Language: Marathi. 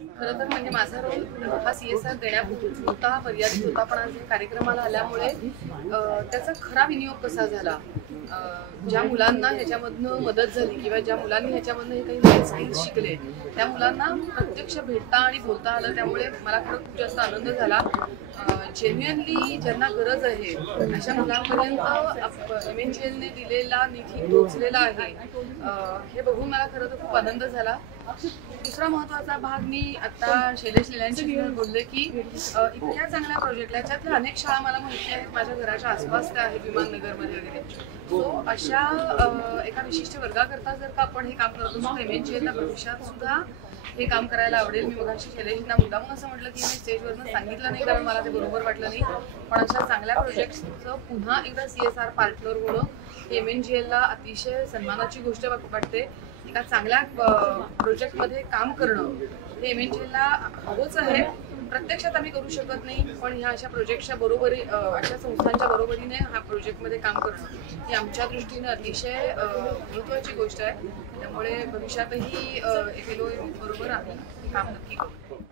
खरं तर म्हणजे माझा रोल हा CSR देण्यापुरता मर्यादित होता, पण आज कार्यक्रमाला आल्यामुळे त्याचा खरा विनियोग कसा झाला, ज्या मुलांना ह्याच्यामधनं मदत झाली किंवा ज्या मुलांनी ह्याच्यामधनं हे काही नवीन स्किल्स शिकले त्या मुलांना प्रत्यक्ष भेटता आणि बोलता आलं, त्यामुळे मला खरं खूप जास्त आनंद झाला. जेन्युअनली ज्यांना गरज आहे अशा मुलांपर्यंत MNGLने दिलेला निधी पोचलेला आहे, हे बघून मला खरं तर खूप आनंद झाला. दुसरा महत्त्वाचा भाग मी आता शैलेश लिलांशी बोलले की इतक्या चांगल्या प्रोजेक्टला याच्यातल्या अनेक शाळा मला माहिती आहेत, माझ्या घराच्या आसपास त्या आहेत विमाननगरमध्ये वगैरे. सो अशा एका विशिष्ट वर्गाकरता जर का आपण हे काम करत असतो MNGLला भविष्यात सुद्धा हे काम करायला आवडेल. मी मगाशी शैलेशना मुद्दामून असं म्हटलं की मी स्टेजवरनं सांगितलं नाही कारण मला ते बरोबर वाटलं नाही, पण अशा चांगल्या प्रोजेक्ट्सचं पुन्हा एकदा CSR पार्टनर होणं MNGLला अतिशय सन्मानाची गोष्ट वाटते. एका चांगल्या प्रोजेक्टमध्ये काम करणं हे MNGLला हवंच आहे. प्रत्यक्षात आम्ही करू शकत नाही, पण ह्या अशा प्रोजेक्टच्या बरोबरी अशा संस्थांच्या बरोबरीने हा प्रोजेक्टमध्ये काम करणं ही आमच्या दृष्टीने अतिशय महत्त्वाची गोष्ट आहे. त्यामुळे भविष्यातही एकेलो बरोबर आम्ही काम नक्की करू.